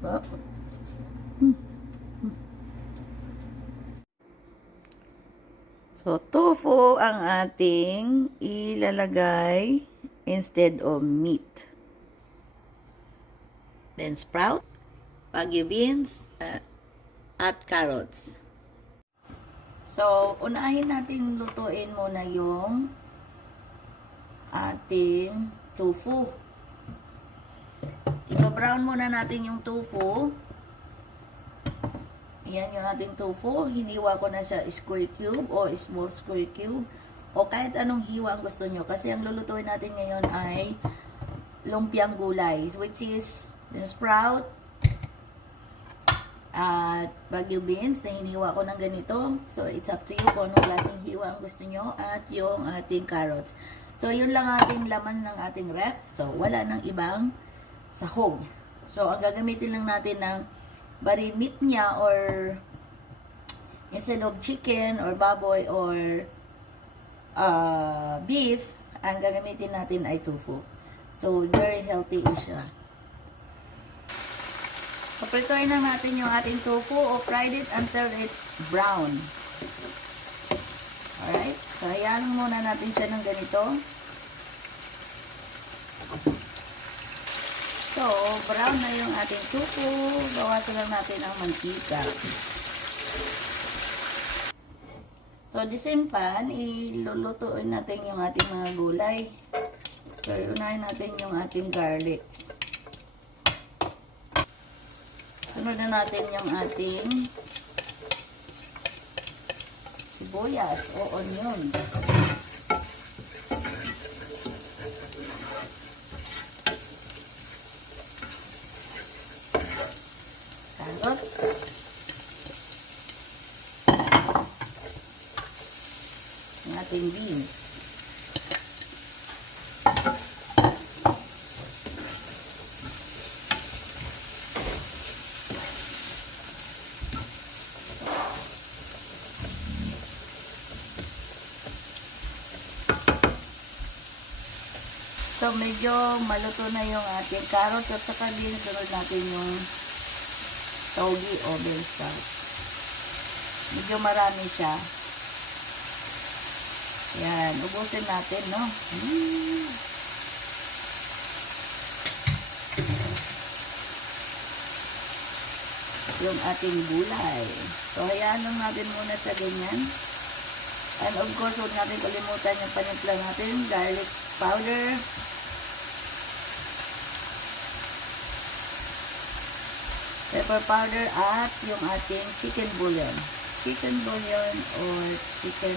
Oh. So, tofu ang ating ilalagay instead of meat. Then sprout, Baguio beans, at carrots. So, unahin natin lutuin muna yung ating tofu. Iba-brown muna natin yung tofu. Yan yung ating tofu. Hiniwa ko na sa square cube o small square cube. O kahit anong hiwa ang gusto nyo. Kasi ang lulutuin natin ngayon ay lumpiang gulay. Which is the sprout at Baguio beans na hiniwa ko ng ganito. So, it's up to you kung anong klaseng hiwa ang gusto nyo. At yung ating carrots. So, yun lang ating laman ng ating ref. So, wala nang ibang sahog. So, ang gagamitin lang natin ng bari meat niya or instead of chicken or baboy or beef, ang gagamitin natin ay tofu. So, very healthy siya. Papritoin na natin yung ating tofu o fried it until it's brown. Alright? So, hayaan muna natin siya ng ganito. So, brown na yung ating tofu. Bawasan lang natin ang mantika. So, the same pan, ilulutuin natin yung ating mga gulay. So, iunahin natin yung ating garlic. Sunod na natin yung ating sibuyas o onions. Carrots. Yung ating beans. So, medyo maluto na yung ating carrots at saka beans. Sunod natin yung togi o bell sprout. Medyo marami siya. Yan, ubusin natin, no? Yung ating gulay. So, hayaan lang natin muna sa ganyan. And of course, huwag natin kalimutan yung panimpla natin. Garlic powder. Pepper powder at yung ating chicken bouillon. Chicken bouillon or chicken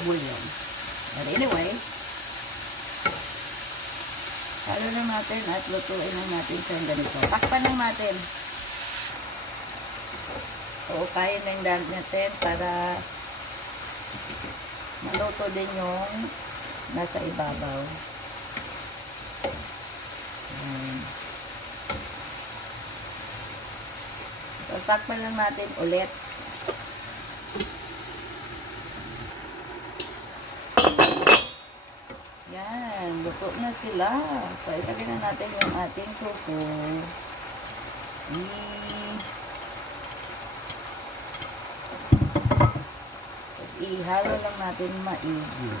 bouillon. But anyway, halo lang natin at lutuin lang natin sa ganito. Takpan lang natin. So, kain na yung dahil natin para maluto din yung nasa ibabaw. So, takpan lang natin ulit. Yan, luto na sila. So, ilagay na natin yung ating tofu. Tapos, ihalo lang natin maigi.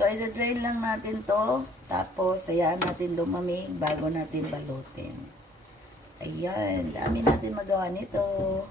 So, i-drain lang natin to. Tapos, hayaan natin lumamig bago natin balutin. Ayan. Dami natin magawa nito.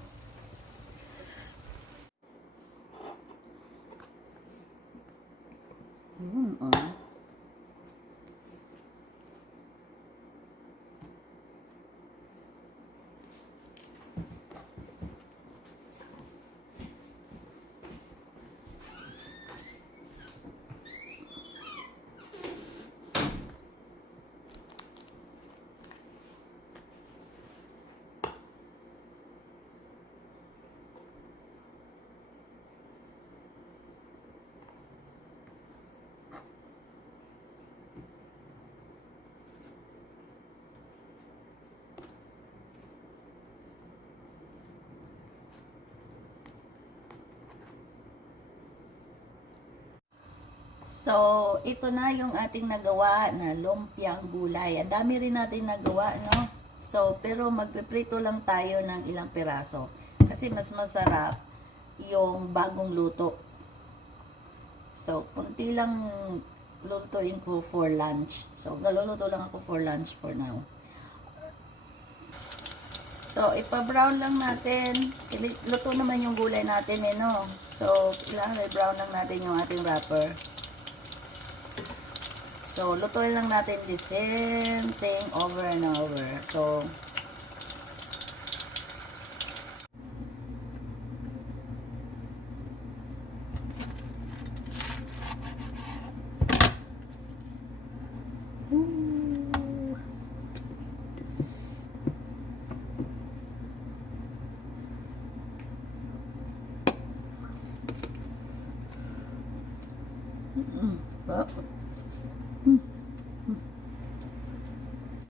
So, ito na yung ating nagawa na lumpiang gulay. Ang dami rin natin nagawa, no? So, pero magpiprito lang tayo ng ilang piraso. Kasi mas masarap yung bagong luto. So, kunti lang lutuin ko for lunch. So, galuluto lang ako for lunch for now. So, ipa-brown lang natin. Luto naman yung gulay natin, eh, no? So, kailangan i-brown lang natin yung ating wrapper. So, lutuin lang natin the same thing over and over. So,